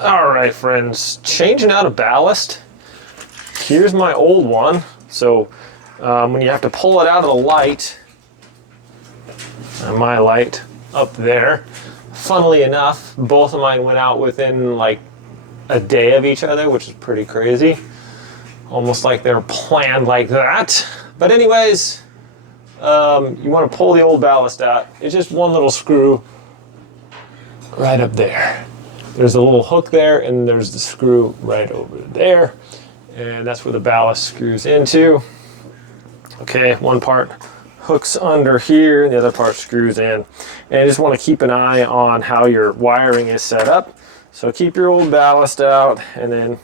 All right, friends, changing out a ballast. Here's my old one. So when you have to pull it out of the light, my light up there, funnily enough, both of mine went out within like a day of each other, which is pretty crazy. Almost like they're planned like that. But anyways, you want to pull the old ballast out. It's just one little screw right up there. There's a little hook there, and there's the screw right over there. And that's where the ballast screws into. Okay, one part hooks under here, and the other part screws in. And you just want to keep an eye on how your wiring is set up. So keep your old ballast out, and then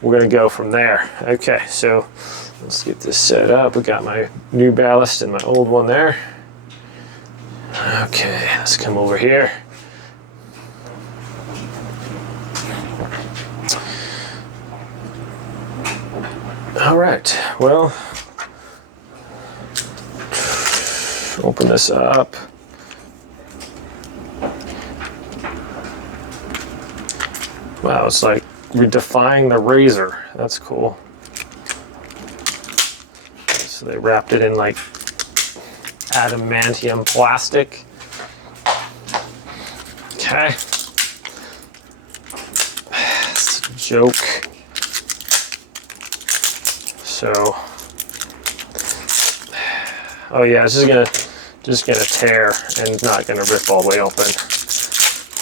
we're going to go from there. Okay, so let's get this set up. We got my new ballast and my old one there. Okay, let's come over here. All right, well, open this up. Wow, it's like redefying the razor. That's cool. So they wrapped it in like adamantium plastic. Okay. It's a joke. So, oh yeah, it's just gonna tear and not gonna rip all the way open.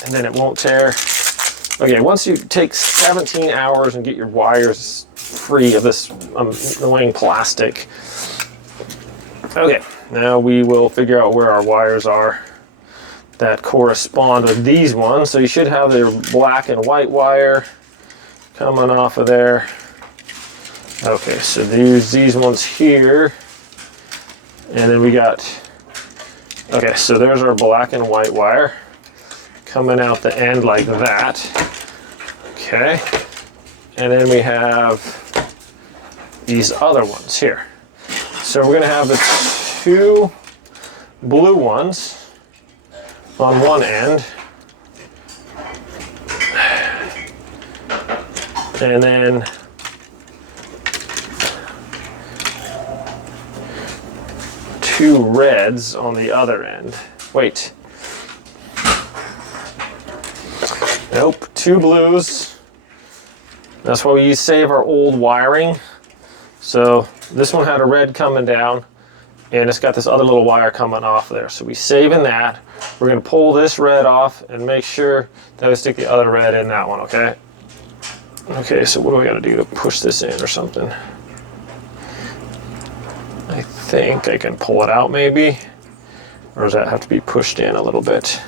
And then it won't tear. Okay, once you take 17 hours and get your wires free of this annoying plastic. Okay, now we will figure out where our wires are that correspond with these ones. So you should have their black and white wire coming off of there. Okay, so these ones here, and then we got, okay, so there's our black and white wire coming out the end like that. Okay, and then we have these other ones here. So we're gonna have the two blue ones on one end, and then two reds on the other end. Wait. Nope, two blues. That's why we save our old wiring. So this one had a red coming down, and it's got this other little wire coming off there. So we saving that. We're gonna pull this red off and make sure that we stick the other red in that one, okay? Okay, so what do we gotta do to push this in or something? I think I can pull it out maybe, or does that have to be pushed in a little bit?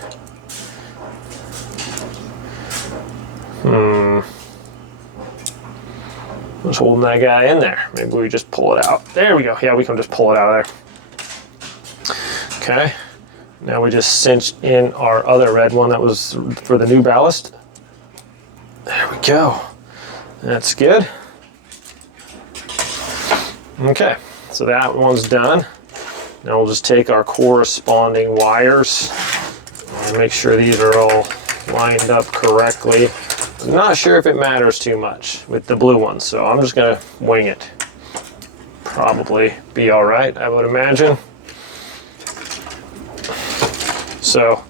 What's holding that guy in there? Maybe we just pull it out. There we go. Yeah, we can just pull it out of there. Okay, now we just cinch in our other red one that was for the new ballast. There we go. That's good. Okay. So that one's done. Now we'll just take our corresponding wires and make sure these are all lined up correctly. I'm not sure if it matters too much with the blue ones, so I'm just gonna wing it. Probably be all right, I would imagine. So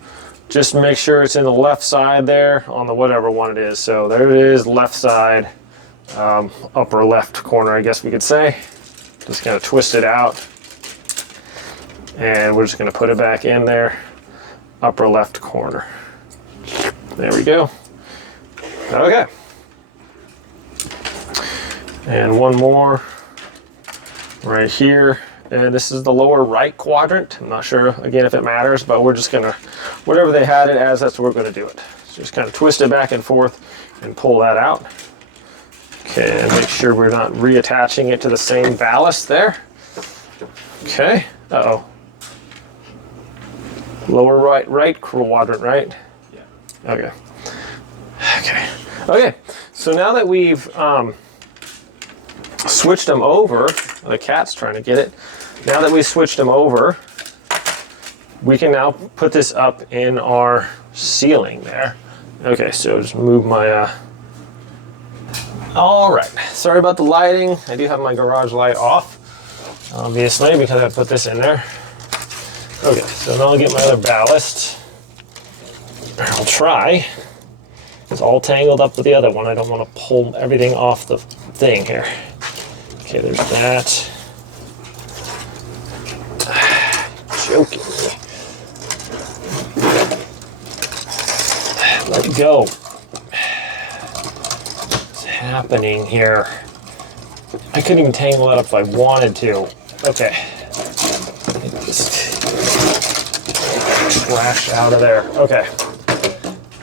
just make sure it's in the left side there on the whatever one it is. So there it is, left side, upper left corner, I guess we could say. Just gonna twist it out, and we're just gonna put it back in there, upper left corner. There we go. Okay. And one more right here. And this is the lower right quadrant. I'm not sure, again, if it matters, but we're just gonna, whatever they had it as, that's what we're gonna do it. So just kind of twist it back and forth and pull that out. Okay, and make sure we're not reattaching it to the same ballast there. Okay, uh-oh. Lower right quadrant, right? Yeah. Okay. Okay, so now that we've switched them over, the cat's trying to get it. Now that we've switched them over, we can now put this up in our ceiling there. Okay, so just move my, all right, sorry about the lighting. I do have my garage light off, obviously, because I put this in there. Okay, so now I'll get my other ballast. I'll try. It's all tangled up with the other one. I don't want to pull everything off the thing here. Okay, there's that. Joking me. Let go. What's happening here? I couldn't even tangle that up if I wanted to. Okay. Just trash out of there. Okay.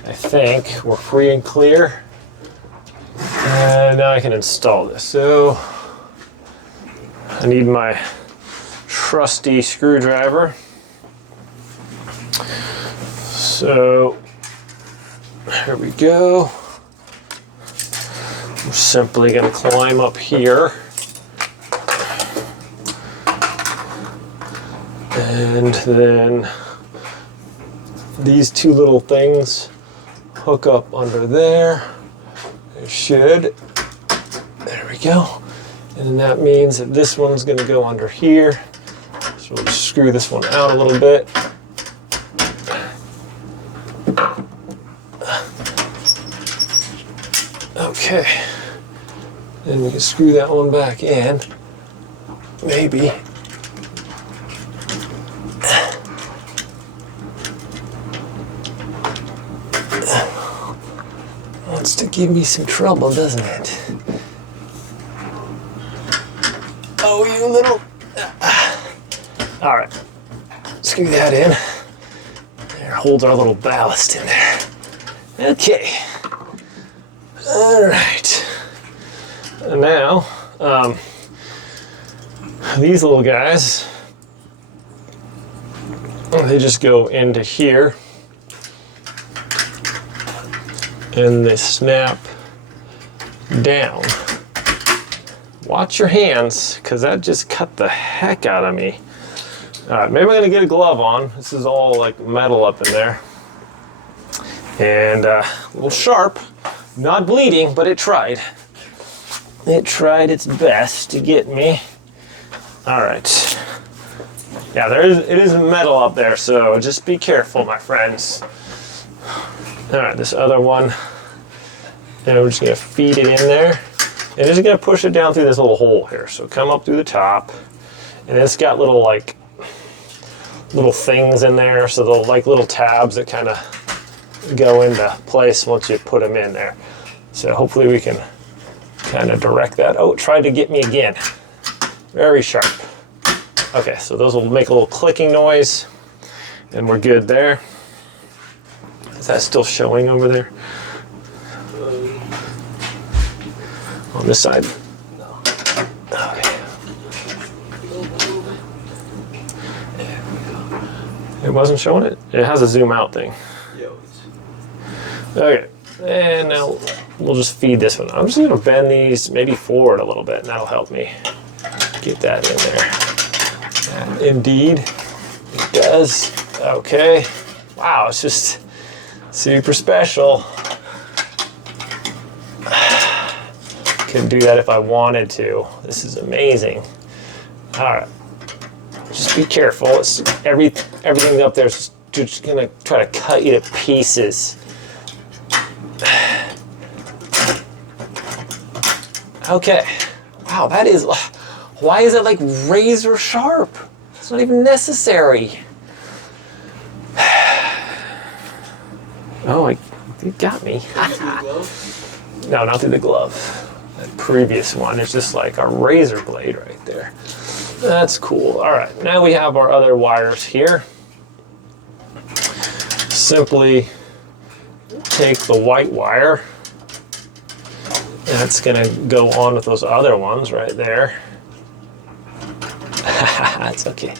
I think we're free and clear. And now I can install this. So I need my trusty screwdriver. So here we go. We're simply going to climb up here. And then these two little things hook up under there. It should. There we go. And that means that this one's going to go under here. So we'll just screw this one out a little bit. Okay. Then we can screw that one back in. Maybe. Wants to give me some trouble, doesn't it? Oh, you little... All right, screw that in. There, holds our little ballast in there. Okay. All right. And now, these little guys, they just go into here. And they snap down. Watch your hands, because that just cut the heck out of me. All right, maybe I'm gonna get a glove on. This is all like metal up in there. And a little sharp, not bleeding, but it tried. It tried its best to get me. All right. Yeah, it is metal up there, so just be careful, my friends. All right, this other one, and we're just gonna feed it in there. And just gonna push it down through this little hole here. So come up through the top, and it's got little things in there. So they'll like little tabs that kind of go into place once you put them in there. So hopefully we can kind of direct that. Oh, it tried to get me again. Very sharp. Okay, so those will make a little clicking noise, and we're good there. Is that still showing over there? On this side? No. Okay. It wasn't showing it? It has a zoom out thing. Okay, and now we'll just feed this one. I'm just gonna bend these maybe forward a little bit, and that'll help me get that in there. And indeed, it does. Okay. Wow, it's just super special. Could do that if I wanted to. This is amazing. All right, just be careful. It's everything up there is just gonna try to cut you to pieces. Okay. Wow, that is. Why is it like razor sharp? It's not even necessary. Oh, it got me. No, not through the glove. That previous one, it's just like a razor blade right there. That's cool. All right, now we have our other wires here. Simply take the white wire. That's gonna go on with those other ones right there. That's okay.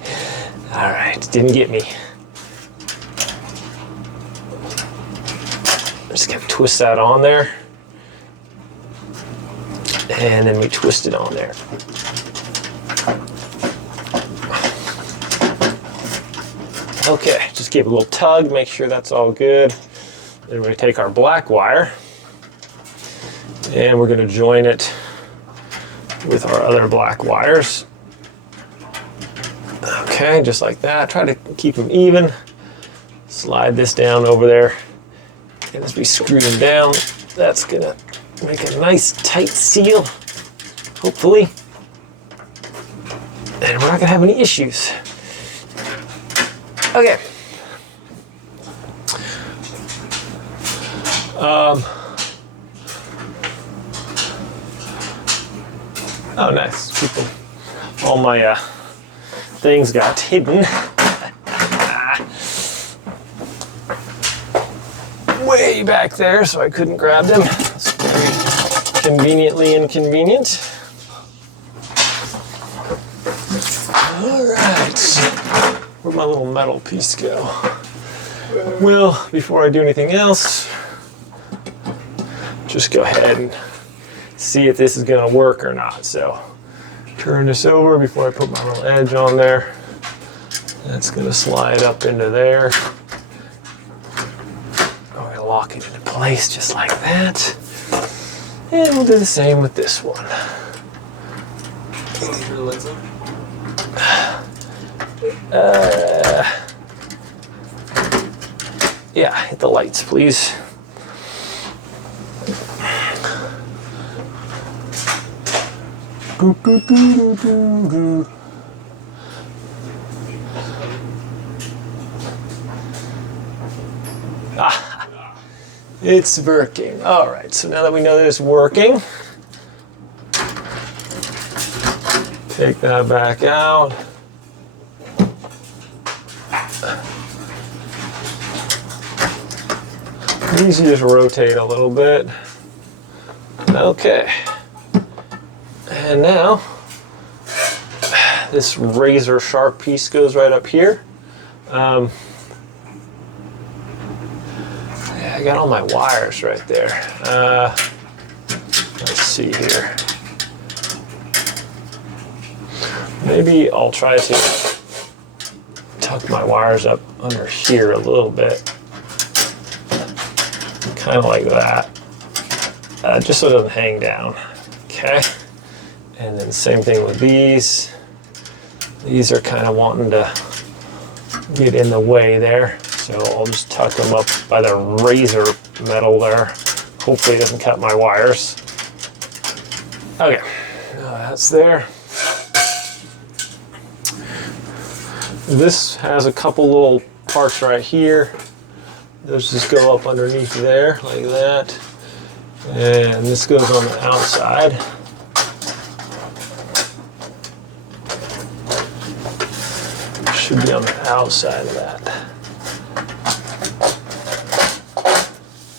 All right, didn't get me. Just gonna twist that on there. And then we twist it on there. Okay, just give it a little tug, make sure that's all good. Then we're going to take our black wire and we're going to join it with our other black wires. Okay, just like that. Try to keep them even. Slide this down over there. And as we screw them down, that's going to make a nice tight seal, hopefully. And we're not going to have any issues. Okay. Oh, nice. People, all my things got hidden. Way back there, so I couldn't grab them. It's very conveniently inconvenient. All right. Where'd my little metal piece go? Well, before I do anything else, just go ahead and see if this is going to work or not. So turn this over before I put my little edge on there. That's going to slide up into there. I'm going to lock it into place just like that. And we'll do the same with this one. Can you turn the lights on? Yeah, hit the lights, please. Ah, it's working. All right, so now that we know that it's working, take that back out. These you just rotate a little bit. Okay. And now, this razor sharp piece goes right up here. Yeah, I got all my wires right there. Let's see here. Maybe I'll try to tuck my wires up under here a little bit. Kind of like that. Just so it doesn't hang down. Okay. And then same thing with these. These are kind of wanting to get in the way there. So I'll just tuck them up by the razor metal there. Hopefully it doesn't cut my wires. Okay, that's there. This has a couple little parts right here. Those just go up underneath there like that. And this goes on the outside. Should be on the outside of that.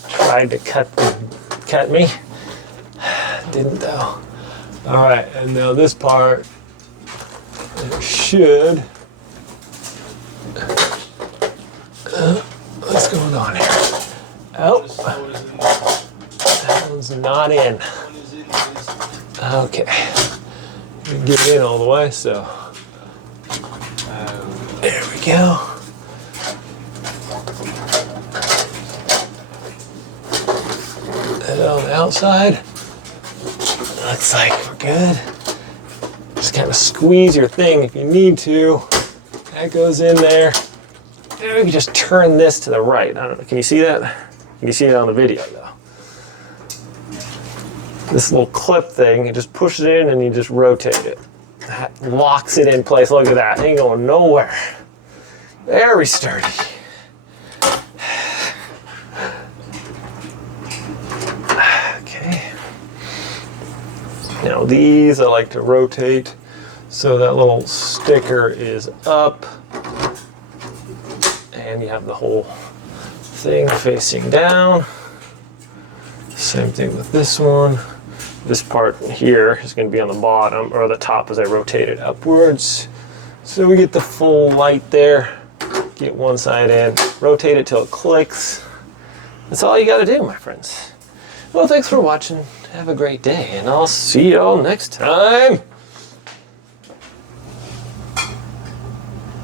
Tried to cut me. Didn't though. All right, and now this part, it should. What's going on here? Oh, that one's not in. Okay, didn't get it in all the way, so. There we go. And on the outside, looks like we're good. Just kind of squeeze your thing if you need to. That goes in there. Maybe we can just turn this to the right. I don't know. Can you see that? You can see it on the video though. This little clip thing, you just push it in and you just rotate it. That locks it in place. Look at that. It ain't going nowhere. Very sturdy. Okay. Now these I like to rotate so that little sticker is up and you have the whole thing facing down. Same thing with this one. This part here is going to be on the bottom or the top as I rotate it upwards. So we get the full light there. Get one side in, rotate it till it clicks. That's all you got to do, my friends. Well, thanks for watching. Have a great day, and I'll see you all next time.